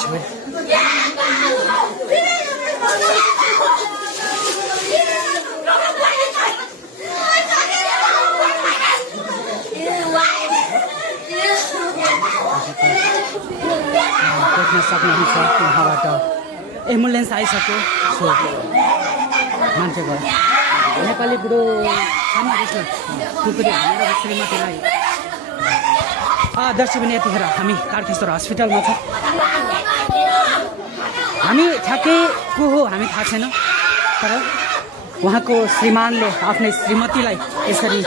दर्शकबिन देख्न सक्नुहुन्छ उहाँबाट एम्बुलेन्स आइसक्यो। सो मान्छे गयो। नेपाली बुढो सानो रेस्लर कुकुरले हानेर श्रीमतीलाई दर्शकबिन यतिखेर हामी तारकेश्वर हस्पिटलमा छौँ। हामी ठ्याक्कै को हो हामी थाहा छैन, तर उहाँको श्रीमानले आफ्नै श्रीमतीलाई यसरी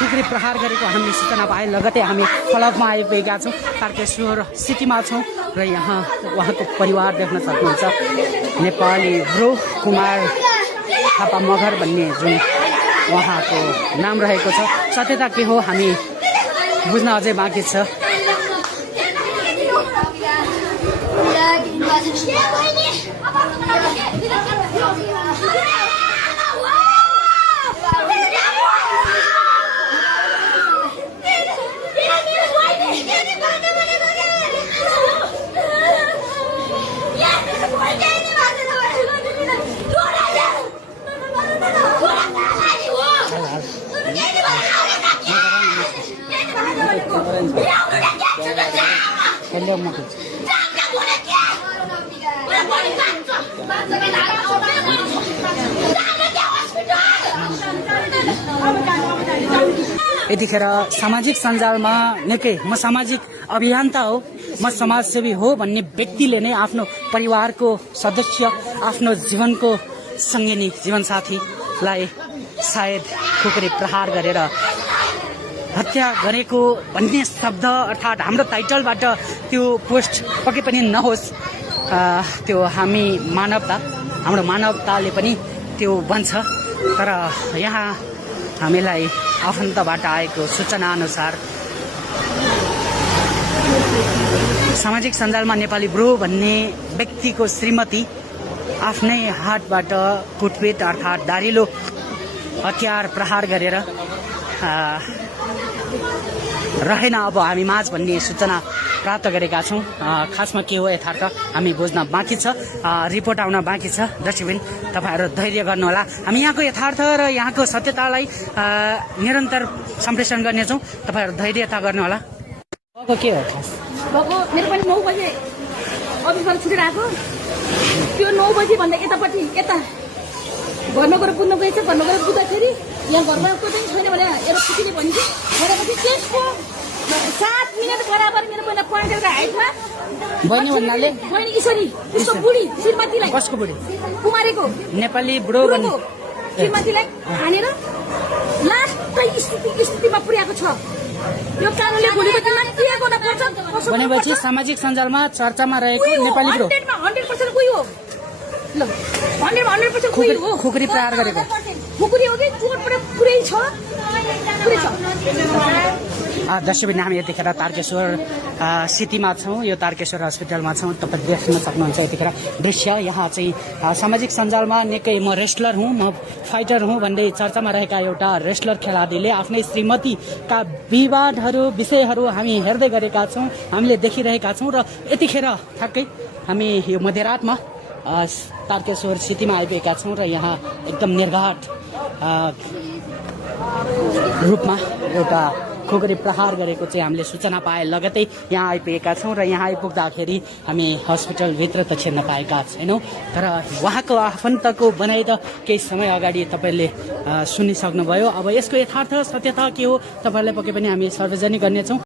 खुकुरी प्रहार गरेको हामीले सूचना पाए लगतै हामी फलकमा आइपुगेका छौँ। तारकेश्वर सिटीमा छौँ र यहाँ उहाँको परिवार देख्न सक्नुहुन्छ। नेपाली ब्रो कुमार थापा मगर भन्ने जुन उहाँको नाम रहेको छ, सत्यता के हो हामी बुझ्न अझै बाँकी छ। यतिखेर सामाजिक सञ्जालमा निकै म सामाजिक अभियन्ता हो, म समाजसेवी हो भन्ने व्यक्तिले नै आफ्नो परिवारको सदस्य, आफ्नो जीवनको सङ्गिनी जीवनसाथीलाई सायद खुकुरी प्रहार गरेर हत्या गरेको भन्ने शब्द अर्थात् हाम्रो टाइटलबाट त्यो पोस्ट पक्कै पनि नहोस्। त्यो हामी मानवता, हाम्रो मानवताले पनि त्यो भन्छ। तर यहाँ हामीलाई आफन्तबाट आएको सूचना अनुसार सामाजिक सञ्जालमा नेपाली ब्रो भन्ने व्यक्तिको श्रीमती आफ्नै हातबाट कुटपिट अर्थात् धारिलो हतियार प्रहार गरेर रहेन अब हामी माझ भन्ने सूचना प्राप्त गरेका छौँ। खासमा के हो यथार्थ हामी बुझ्न बाँकी छ, रिपोर्ट आउन बाँकी छ। दर्शकबिन तपाईँहरू धैर्य गर्नुहोला, हामी यहाँको यथार्थ र यहाँको सत्यतालाई निरन्तर सम्प्रेषण गर्नेछौँ। तपाईँहरू धैर्यता गर्नुहोला। अब के हो खास मेरो पनि 9 बजे अफिसबाट छुटेर आएको, त्यो 9 बजे भन्दा यतापट्टि यता घरमा गएर कुद्न गएछ। घरमा गएर कुद्दाखेरि यहाँ घरमा कोही पनि छैन भने एउटा खुसीले भनिदियो। भनेपछि त्यसको 7 मिनट बराबर मेरो पहिला पोइन्टरको हाइटमा बहिनी भन्नाले बहिनी ईश्वरी उसको बुढी श्रीमतीलाई, कसको बुढी? कुमारेको नेपाली बुढो भन्ने श्रीमतीलाई हानेर लास्टै स्थितिमा पुर्याएको छ। यो कारणले भोलिको दिनमा के गर्न पर्छ भनेपछि सामाजिक सञ्जालमा चर्चामा रहेको नेपाली बुढो 100% कोही हो। ल 100% कोही हो। खुकुरी प्रहार गरेको खुकुरी हो कि चोट पुरै छ। दर्शकबिन हामी यतिखेर तारकेश्वर सिटीमा छौँ, यो तारकेश्वर हस्पिटलमा छौँ। तपाईँ देख्न सक्नुहुन्छ यतिखेर दृश्य। यहाँ चाहिँ सामाजिक सञ्जालमा निकै म रेस्लर हुँ, म फाइटर हुँ भन्दै चर्चामा रहेका एउटा रेस्लर खेलाडीले आफ्नै श्रीमतीका विषयहरू हामी हेर्दै गरेका छौँ, हामीले देखिरहेका छौँ। र यतिखेर ठ्याक्कै हामी यो मध्यरातमा तारकेश्वर सिटीमा आइपुगेका छौँ र यहाँ एकदम निर्घाट रूपमा एउटा खुकुरी प्रहार गरेको चाहिँ हामीले सूचना पाए लगतै यहाँ आइपुगेका छौँ। र यहाँ आइपुग्दाखेरि हामी हस्पिटलभित्र त छिर्न पाएका छैनौँ, तर उहाँको आफन्तको बनाइ त केही समय अगाडि तपाईँले सुनिसक्नुभयो। अब यसको यथार्थ सत्यता के हो तपाईँलाई पक्कै पनि हामी सार्वजनिक गर्नेछौँ।